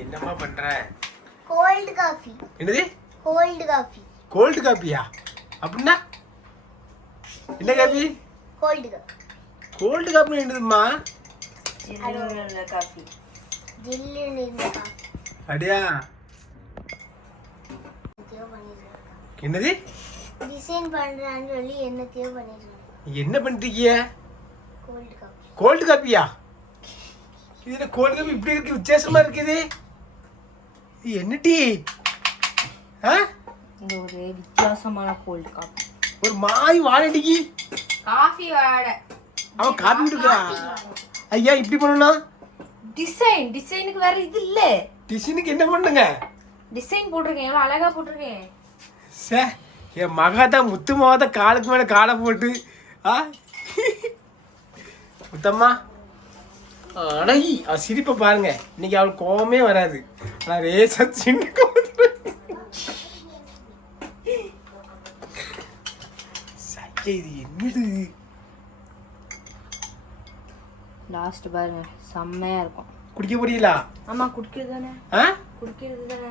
என்னம்மா பண்ற? Cold coffee என்னது? கோல்டு காஃபி கோல்டு காப்பியா அப்படின்னா? என்ன காப்பி கோல்டு காஃபி கோல்டு காப்பி என்னதும்மா? ஜில்லுன்னு காஃபி இருந்த காஃபி அடியா என்னது? டிசைன் பண்றான்னு சொல்லி என்னத்தையோ பண்ணிருக்காங்க என்ன பண்ணிருக்கீங்க கோல்டு காஃபி கோல்டு காப்பியா இதுல கோல்டு காப்பி இப்படி இருக்கு வித்தியாசமா இருக்குது. இது என்ன டீ ஆ? இது ஒரு வித்தியாசமான கோல்டு காஃபி ஒரு மாய் வாழடிக்கு காஃபி வாடை அவன் காப்பி விட்டுருக்கா ஐயா இப்படி பண்ணணும் டிசைன் டிசைனுக்கு வேற இது இல்ல. டிசைனுக்கு என்ன பண்ணுங்க? டிசைன் போட்டிருக்கேன் எவ்வளவு அழகா போட்டிருக்கேன். சே என் மகா தான் முத்து மகா தான் காலுக்கு மேலே காலை போட்டு ஆ? முத்தம்மா அவ சிரிப்பை பாருங்க. இன்னைக்கு அவளுக்கு கோவமே வராது. ஆனால் ரேசா சின்ன. சையே, இது என்னது? லாஸ்ட் பாருங்க. செம்மையா இருக்கும். குடிக்க முடியலா ஆமா குடிக்கிறது தானே ஆ? குடிக்கிறது தானே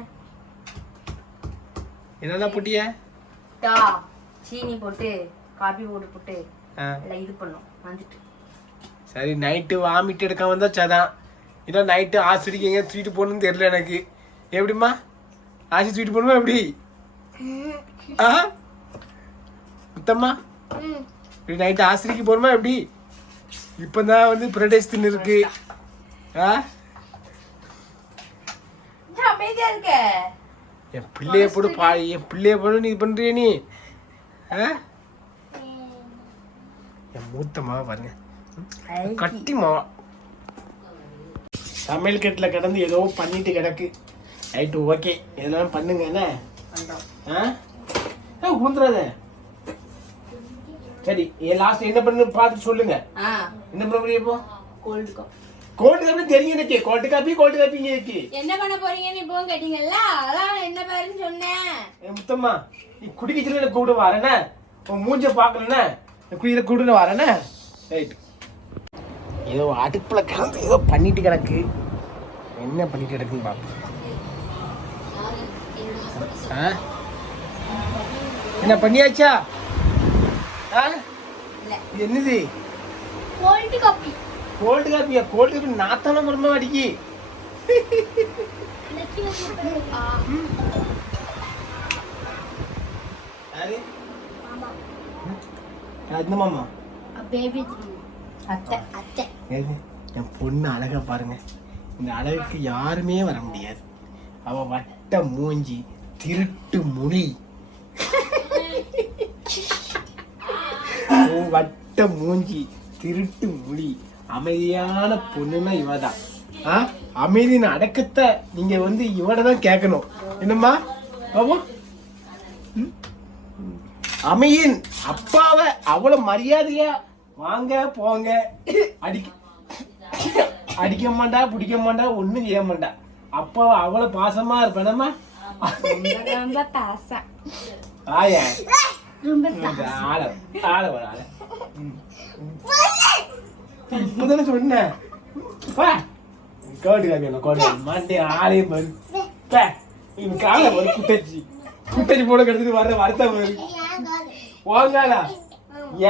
என்னென்ன போட்டிய? டா சீனி போட்டு காபி போட்டு போட்டு எல்லாம் இது பண்ணும். வந்துட்டு. சரி நைட்டு வாமிட் எடுக்க வந்தா சதான். இல்லை நைட்டு ஆசிரிக்கு எங்கே தூக்கிட்டு போகணும்னு தெரியல எனக்கு. எப்படிம்மா? ஆசி தூக்கிட்டு போகணுமா எப்படி? ஆ? முத்தம்மா? இப்படி நைட்டு ஆசிரிக்கு போகணுமா எப்படி? இப்போ தான் வந்து பிரடேஷ் தின்னு இருக்கு. ஆ? என் பிள்ளைய போட்டு பா என் பிள்ளைய போட்டு நீ இது பண்ணுறிய நீ? ஆ? என் மூத்த மாவா பாருங்க. கட்டி மாவா. சமையல் கட்டில் கிடந்து ஏதோ பண்ணிட்டு கிடக்கு. Right okay. இதெல்லாம் பண்ணுங்க என்ன? ஆ? ஊந்துறாத சரி என் லாஸ்ட் என்ன பண்ணு பார்த்து சொல்லுங்க. என்ன பண்ண முடியும் இப்போ? கோல்டு காஃபி கோல்டு காப்பி தெரியும் எனக்கு? கோல்டு காப்பி கோல்டு காப்பிங்க இருக்கு. என்ன பண்ண போறீங்கன்னு இப்போ கேட்டீங்கல்ல? அதான் என்ன பாருன்னு சொன்னேன். முத்தம்மா நீ குடிக்கச்சுல எனக்கு கூப்பிட வரேனே. உன் மூஞ்ச பார்க்கலண்ணே குடிக்கிற கூப்பிட்டு வரேனே. ரைட் ஏதோ அடுப்பில் கிடந்து ஏதோ பண்ணிட்டு கிடக்கு. என்ன பண்ணிட்டு கிடக்குன்னு பார்ப்போம் ஆ? என்ன பண்ணியாச்சா? ஆ? இது என்னது? கோல்டு காஃபி கோல்டு காப்பியா கோல்டு காப்பி நாத்தான மரமா அடிக்கி. யாரு? இந்த மாமா? பேபி அத்தை அத்தை. ஏங்க, என் பொண்ணு அழகாக பாருங்கள் இந்த அழகுக்கு யாருமே வர முடியாது. அவள் வட்ட மூஞ்சி திருட்டு முனி வட்ட மூஞ்சி திருட்டு மொழி அமைதியான பொண்ணுன்னா இவதான். ஆ? அமைதியின் அடக்கத்தை நீங்க வந்து இவட தான் கேட்கணும் என்னம்மா? பாபா? அமையின் அப்பாவை அவ்வளோ மரியாதையா வாங்க போங்க. அடிக்க அடிக்க மாட்டா பிடிக்க மாட்டா ஒண்ணும் செய்ய மாட்டா. அப்பா அவ்வளவு பாசமா இருப்பேனம்மா ரொம்ப பாசம். ஆயா. ரொம்ப ஆள ஆள வர ஆள. இப்பதானே சொன்னேன். பா. கோட்டு காப்பியணும் கோட்டு மாண்டே ஆளையும் பாரு. பா. இவன் காலை பாரு குட்டச்சி குட்டச்சி போட கிடச்சிட்டு வர்ற வருத்தம் பாரு.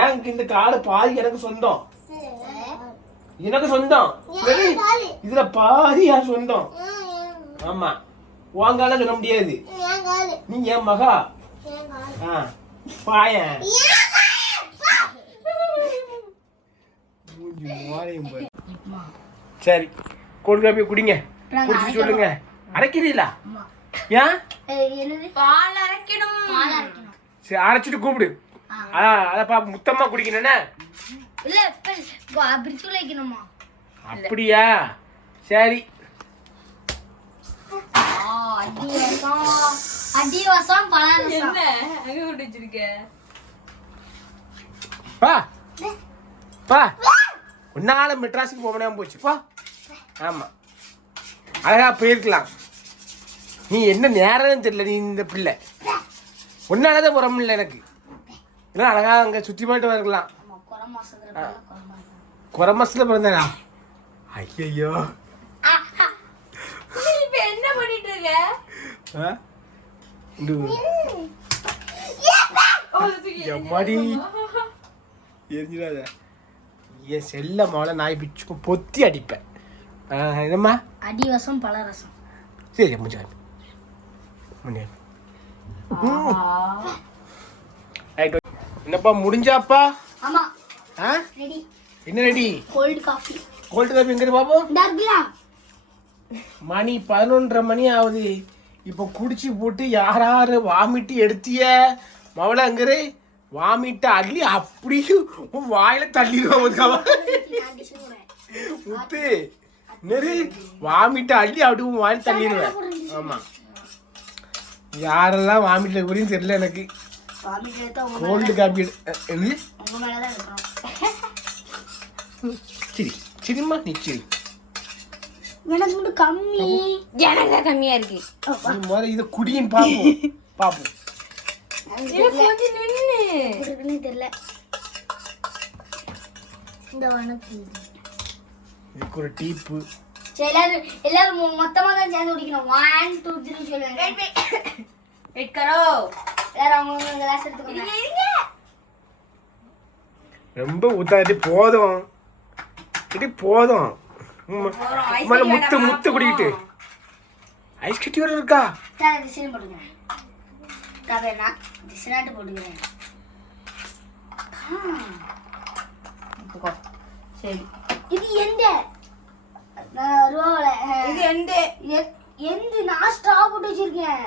ஏன் இந்த காடு பாதி எனக்கு சொந்தம்? எனக்கு சொந்தம். சரி? இதுல பாதி என் சொந்தம்? ஆமா. வாங்கால சொல்ல முடியாது. நீ என் மகா. ஏன் ஆ பாயன். சரி கோல்டு காப்பி குடிங்க. குடிச்சு சொல்லுங்க. அரைக்கிறீங்களா? ஏன் பால் அரைக்கணும். சரி அரைச்சிட்டு கூப்பிடு. ஆ. அதை பா முத்தமா குடிக்கணும்னா. இல்ல பிரிச்சுல வைக்கணுமா? அப்படியா? சரி. அடிவாசம். அடிவாசம் பலரசம் என்ன? அங்க கொண்டு வச்சிருக்க? பா. பா. உன்னால மெட்ராஸுக்கு போக முடியாம போச்சு. பா. ஆமா. அழகா போயிருக்கலாம். நீ என்ன நேரம்னு தெரியல நீ இந்த பிள்ளை. உன்னாலதான் புறம் இல்லை எனக்கு. இல்லை அழகா அங்க சுத்தி போயிட்டு வரலாம். குறை மாசத்துல பிறந்தேனா? ஐயோ பேச ஆ. இது எம்மாடி? எரிஞ்சிடாத என் செல்ல மவளை நாய் பிச்சு பொத்தி அடிப்பேன். என்னம்மா? அடிவசம் பலரசம் சரி முடிஞ்சா முடியாது ரைட் என்னப்பா முடிஞ்சாப்பா? ஆமா. என்ன ரெடி கோல்டு காஃபி கோல்டு காப்பி எங்க பாப்போம் மணி பதினொன்றரை மணி ஆகுது. இப்போ குடிச்சு போட்டு யார் யார் வாமிட்டு எடுத்திய? மவளை அங்கரு வாமிட்டு அள்ளி அப்படியே வாயில தள்ளிடுவான் முத்து நெரு வாமிட்டு அள்ளி அப்படி உன் வாயில தள்ளிடுவேன் ஆமா. யாரெல்லாம் வாமிட்டில் குறியும் தெரியல எனக்கு. கோல்டு காப்பி என்ன சரி சரிம்மா நீ சரி. எனக்கு மட்டும் கம்மி. எனக்கு கம்மியா இருக்கு. முதல்ல இதை குடியும் எனக்கு கொஞ்சம் நின்னு. தெரியல. இந்த வனக்கு இதுக்கு ஒரு டீப்பு. சரி எல்லாரும் எல்லாரும் மொத்தமா தான் சேர்ந்து குடிக்கணும். ஒன் டூ த்ரீ சொல்லுங்க. வெயிட் கரோ எல்லாரும் அவங்க கிளாஸ் எடுத்துக்கோங்க. ரொம்ப ஊத்தாது போதும். இது போதும். உம்மால முத்து முத்து குடிக்கிட்டு. ஐஸ் கட்டி வர இருக்கா? சார். இது எந்த? இது எந்த? எந்த? நான் ஸ்ட்ரா போட்டு வச்சிருக்கேன்.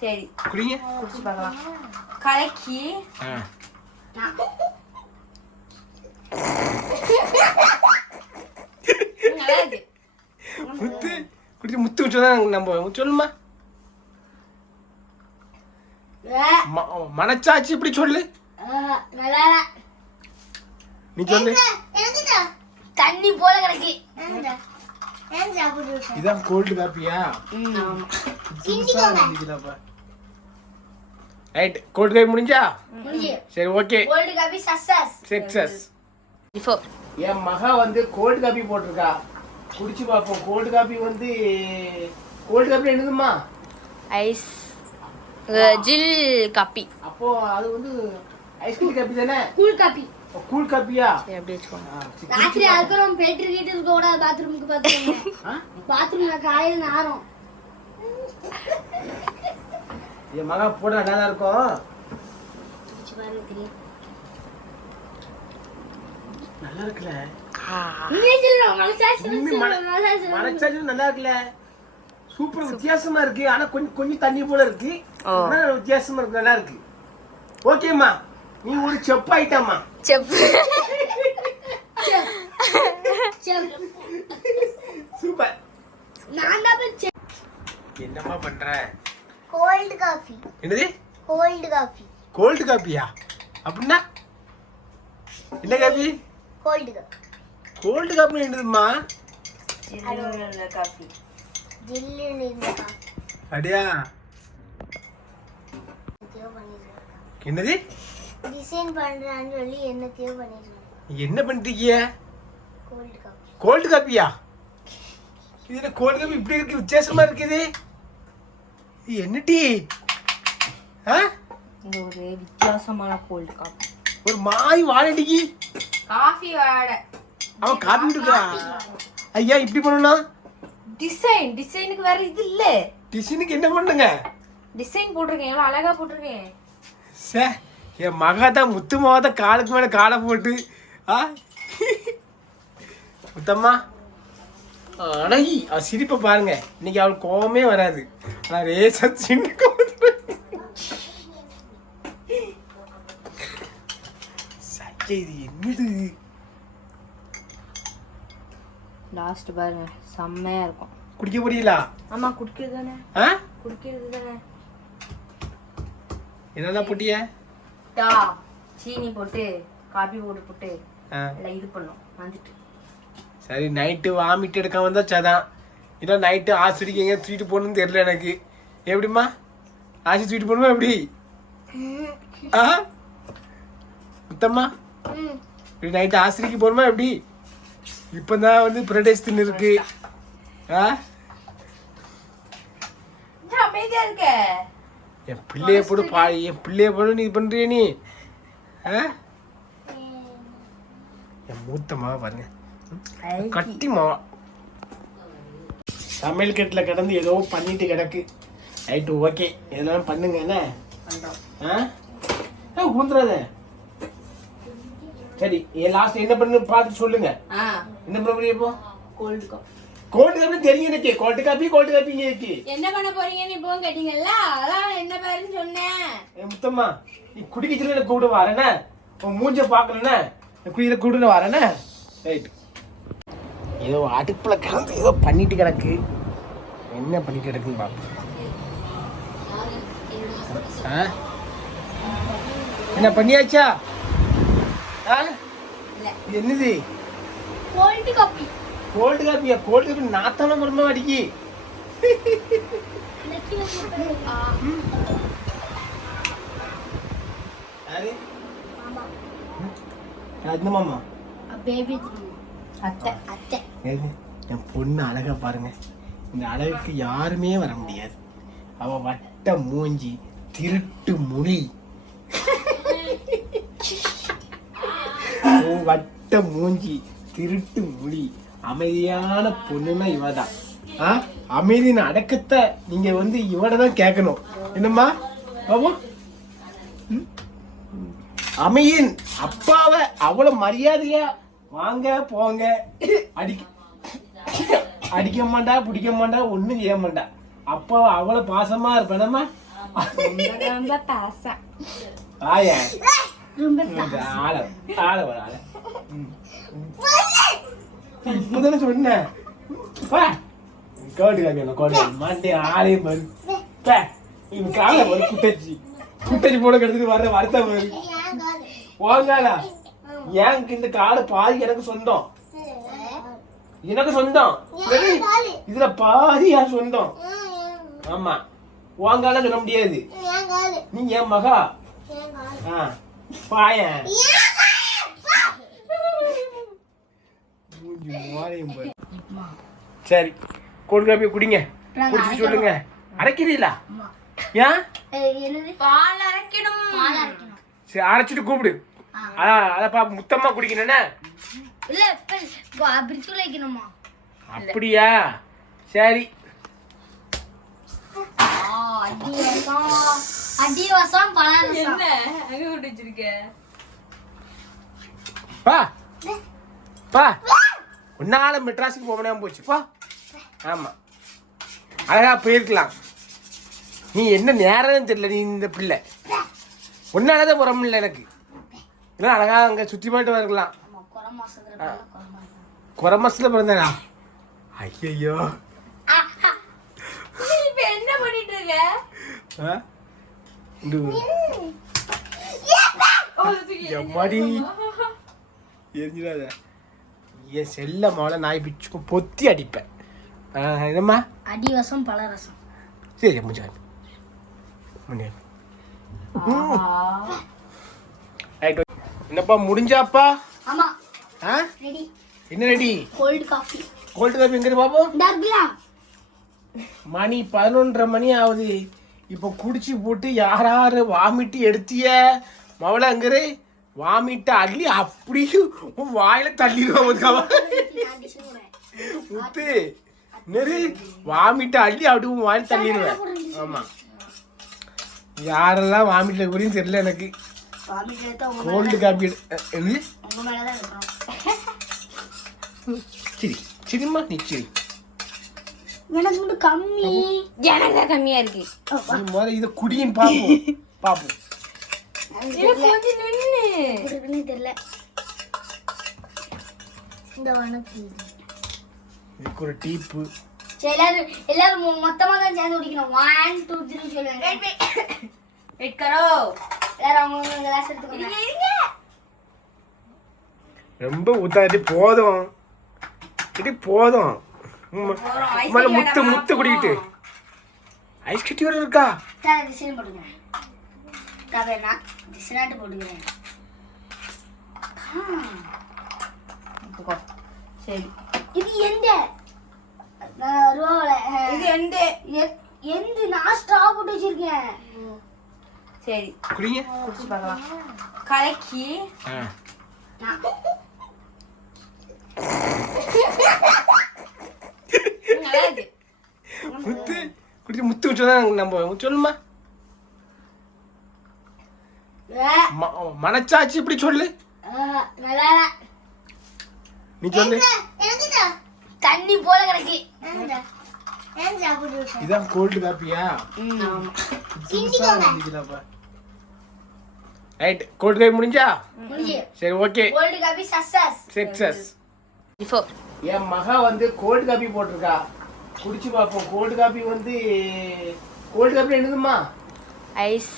சரி. குடிங்க. குடிச்சு பார்க்கலாம். கலக்கி ஆ. நான் நல்லா இருக்கு முத்து குடிச்சு முத்து வச்சதான் நம்ம சொல்லுமா ஆ, ம- மனச்சாட்சி இப்படி சொல்லு. நீ சொல்லு. தண்ணி போல கிடக்கு. இதான் கோல்டு காப்பியா? ம் ரைட் கோல்டு காப்பி முடிஞ்சா? சரி okay cold coffee success success before என் மகா வந்து கோல்டு காப்பி போட்டிருக்கா. குடிச்சு பார்ப்போம். கோல்டு காப்பி வந்து கோல்டு காப்பி என்னதுமா ஐஸ். ஜில் காப்பி. அப்போ அது வந்து ஐஸ்கிரீம் காப்பி தானே? கூல் காபி கூல் காப்பியா சரி அப்படியே வச்சுக்கோங்க. ராத்திரி அதுக்கப்புறம் பெட்ரு கிட்ட இருக்க கூடாது பாத்ரூமுக்கு பாத்ரூம் ஆ? பாத்ரூம்ல காலையில நாரும் என் மகா போட நல்லா இருக்கும் நல்லா இருக்குல்ல? மனசாட்சி நல்லா இருக்குல்ல? சூப்பர் வித்தியாசமா இருக்கு. ஆனா கொஞ்சம் கொஞ்சம் தண்ணி போல இருக்கு. வித்தியாசமா இருக்கு. நல்லா இருக்கு. ஓகேம்மா. நீ ஒரு செப் ஆயிட்டாமா செப் சூப்பர். நான் தான் என்னம்மா பண்ற? கோல்டு காஃபி என்னது? கோல்டு காஃபி கோல்டு காப்பியா அப்படின்னா? என்ன காப்பி கோல்டு காஃபி கோல்டு காப்பி என்னதுமா காஃபி. ஜில்லுன்னு இருந்த காஃபி. அடியா. என்னது? டிசைன் பண்றான்னு சொல்லி என்னத்தையோ பண்ணிருக்கேன் என்ன பண்ணிருக்கீங்க கோல்டு காஃபி கோல்டு காப்பியா இது என்ன கோல்டு காப்பி இப்படி இருக்கு வித்தியாசமா இருக்குது. இது என்ன டீ ஆ? இது ஒரு வித்தியாசமான கோல்டு காஃபி ஒரு மாய் வாழடிக்கு. காஃபி வாட அவன் காப்பி இருக்கா ஐயா இப்படி பண்ணணும் டிசைன் டிசைனுக்கு வேற இது இல்ல. டிசைனுக்கு என்ன பண்ணுங்க? டிசைன் போட்டிருக்கேன் எவ்வளவு அழகா போட்டிருக்கேன். சே என் மகா தான் முத்து மாவத காலுக்கு மேலே காலை போட்டு ஆ? முத்தம்மா அழகி அவ சிரிப்பை பாருங்க. இன்னைக்கு அவளுக்கு கோவமே வராது. ஆனால் ரேசா சின்ன கோவம் சையே, இது என்னது லாஸ்ட் பாருங்க செம்மையா இருக்கும். குடிக்க முடியல? ஆமா குடிக்கிறது தானே? ஆ? குடிக்கிறது தானே? என்னென்ன போட்டிய? டா சீனி போட்டு காபி போட்டு போட்டு எல்லாம் இது பண்ணும் வந்துட்டு. சரி நைட்டு வாமிட் எடுக்காம வந்தா சதான். இல்லை நைட்டு ஆசிரிக்கு எங்கே தூக்கிட்டு போகணும்னு தெரியல எனக்கு. எப்படிம்மா? ஆசி தூக்கிட்டு போகணுமா எப்படி? ஆ? முத்தம்மா? நைட்டு ஆசிரிக்கு போகணுமா எப்படி? இப்போ தான் வந்து பிரடேஸ் தின்னு இருக்கு. ஆ? என் பிள்ளைய போட்டு பா என் பிள்ளைய போட்டு நீ இது பண்றிய நீ? ஆ? என் மூத்த மாவா பாருங்க. கட்டி மாவா. சமையல் கட்டில் கிடந்து ஏதோ பண்ணிட்டு கிடக்கு. ரைட்டு ஓகே இதெல்லாம் பண்ணுங்க என்ன? ஆ? ஊந்துறாத. சரி என் லாஸ்ட் என்ன பண்ணு பார்த்து சொல்லுங்க. என்ன பண்ண முடியும் இப்போ? கோல்டு காஃபி கோல்டு காப்பி தெரியும் எனக்கு. கோல்டு காப்பி கோல்டு காப்பி இங்கே இருக்கு. என்ன பண்ண போறீங்கன்னு இப்போ கேட்டீங்கல்ல? அதான் என்ன பேருன்னு சொன்னேன். முத்தம்மா நீ குடிக்க சொல்லி எனக்கு கூப்பிட வரேனே. உன் மூஞ்ச பார்க்கலண்ணே குடிக்கிற கூப்பிட வரேனே. ரைட் ஏதோ அடுப்புல கிடந்து ஏதோ பண்ணிட்டு கிடக்கு. என்ன பண்ணிட்டு கிடக்குன்னு பார்ப்போம்? என்ன பண்ணியாச்சா? என்னது? கோல்டு காப்பி கோல்டு காப்பியா கோல்டு காப்பி நாத்தான மருந்தம் அடிக்கி. அந்த மாமா. பேபி அத்தை அத்தை. ஏங்க, என் பொண்ணு அழகா பாருங்க. இந்த அழகுக்கு யாருமே வர முடியாது. அவ வட்ட மூஞ்சி திருட்டு முடி உன் வட்ட மூஞ்சி திருட்டு முடி அமைதியான பொண்ணுன்னா இவதான். ஆ? அமைதியின் அடக்கத்தை நீங்க வந்து இவட தான் கேட்கணும். என்னம்மா? பாபு? அமையின் அப்பாவை அவ்வளவு மரியாதையா வாங்க போங்க. அடிக்க அடிக்க மாட்டா பிடிக்க மாட்டா ஒண்ணும் செய்ய மாட்டா. அப்பாவை அவ்வளவு பாசமா இருப்பேனம்மா? பாசம். ஆயா. ஆள ஆள ஆள. இப்பதானே சொன்னேன். வா கோடி காமியான கோடி மாட்டே ஆளையும் பாரு பே, இவன் காலை ஒரு குட்டச்சி. குட்டச்சி போட கிடத்துட்டு வர வருத்தம் பாரு வாங்காடா ஏன் இந்த காடு பாதி எனக்கு சொந்தம்? எனக்கு சொந்தம்? இதுல பாதி என் சொந்தம்? ஆமா. வாங்கால சொல்ல முடியாது. நீ என் மகா? ஆ. பாரு. சரி கோல்டு காப்பி குடிங்க குடிச்சு சொல்லுங்க. அரைக்கிறீங்களா? ஏன் பால் அரைக்கணும். பால் அரைக்கணும். சரி அரைச்சிட்டு கூப்பிடு. அதப்பா முத்தம்மா குடிக்கணும்னா. அப்படியா? சரி. அடி ரசம் என்ன? அங்க கொண்டு வச்சிருக்க? பா. பா. உன்னால மெட்ராஸுக்கு போக முடியாம போச்சு. பா. ஆமா. அழகா போயிருக்கலாம். நீ என்ன நேரம் தெரியல நீ இந்த பிள்ளை. உன்னால தான் போற முடியல எனக்கு. இல்லை அழகா அங்க சுத்தி போயிட்டு வரலாம். ஆமா, குறை மாசத்துல பிறந்த குறை மாசம். குறை மாசத்துல பிறந்தடா ஐயோ இப்ப என்ன பண்ணிட்டு இருக்க? எம்மாடி? எரிஞ்சிடாத. என் செல்ல மோளை நாய் பிச்சு பொத்தி அடிப்பேன். என்னம்மா? அடி வசம் பல ரசம். சரி முடிஞ்சாது முடியாது என்னப்பா முடிஞ்சாப்பா? ஆமா. ஆ? ரெடி. என்ன ரெடி? Cold coffee. கோல்டு காப்பி எங்க பாப்போம்? மணி பதினொன்றரை மணி ஆகுது. இப்போ குடிச்சு போட்டு யார் யார் வாமிட்டு எடுத்திய? மவளை அங்கரு வாமிட்டு அள்ளி அப்படியே வாயில தள்ளிடுவான் முத்து நெரு வாமிட்டு அள்ளி அப்படி உன் வாயில தள்ளிடுவேன். ஆமா. யாரெல்லாம் வாமிட்ல குறியும் தெரியல எனக்கு. கோல்டு காப்பி இருக்கணும் சரி சரிம்மா நீ சரி. எனக்கு மட்டும் கம்மி. எனக்கு தான் கம்மியா இருக்கு. நீ முதல்ல இதை குடியின் பாப்போம் பாப்போம் எனக்கு கொஞ்சம் நின்னு. எப்படி இருக்குன்னு தெரியல. இந்த வனக்கு இதுக்கு ஒரு டீப்பு. எல்லாரும் எல்லாரும் மொத்தமா தான் சேர்ந்து குடிக்கணும். ஒன் டூ த்ரீ சொல்லுங்க வெயிட் கரோ எல்லாரும் அவங்க கிளாஸ் எடுத்துக்கோங்க. ரொம்ப ஊத்தாது போதும். இது போதும். மேல முத்து முத்து குடிக்கிட்டு. ஐஸ் கட்டி வர இருக்கா? சார் டிசைன் போட்டுக்கிறேன் தவேனா டிசைனாட்டு போட்டுக்கிறேன். ஆ, சரி. இது எந்த? நான் ரூபாவில் இது எந்த? எந்த? நான் ஸ்ட்ரா போட்டு வச்சிருக்கேன். சரி. குடிங்க. குடிச்சு பார்க்கலாம். கலக்கி. நான் நல்லா இருக்கு முத்து குடிச்சு முத்து குடிச்சு தான் நம்ம சொல்லுமா ஆ, ம- மனச்சாட்சி இப்படி சொல்லு. நீ சொல்லு தண்ணி போல கிடக்கு இதான் கோல்டு காப்பியா ரைட் கோல்டு காப்பி முடிஞ்சா முடிஞ்சு சரி okay cold coffee success success என் மகா வந்து கோல்டு காப்பி போட்டிருக்கா குடிச்சு பார்ப்போம். கோல்டு காப்பி வந்து கோல்டு காப்பி என்னதுமா ஐஸ்.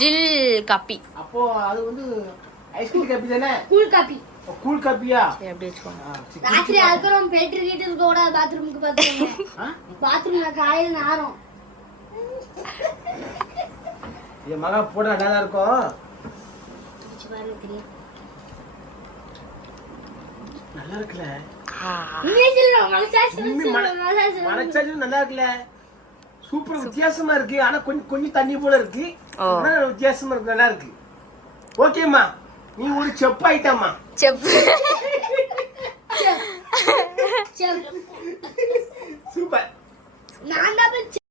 ஜில் காப்பி. அப்போ அது வந்து ஐஸ்கிரீம் காப்பி தானே? கூல் காபி கூல் காப்பியா சரி அப்படியே வச்சுக்கோங்க. ராத்திரி அதுக்கப்புறம் பெட்ரு கிட்ட இருக்க கூடாது பாத்ரூமுக்கு பாத்துக்கோங்க ஆ? பாத்ரூம்ல காலையில நாரும். என் மகா போட நல்லா தான் இருக்கும் நல்லா இருக்குல்ல. மனசாட்சி நல்லா இருக்குல்ல. சூப்பர் வித்தியாசமா இருக்கு. ஆனா கொஞ்சம் கொஞ்சம் தண்ணி போல இருக்கு. வித்தியாசமா இருக்கு நல்லா இருக்கு. ஓகேம்மா. நீ ஒரு செப் ஆயிட்டாமா செப்பு. சூப்பர். நான் தான்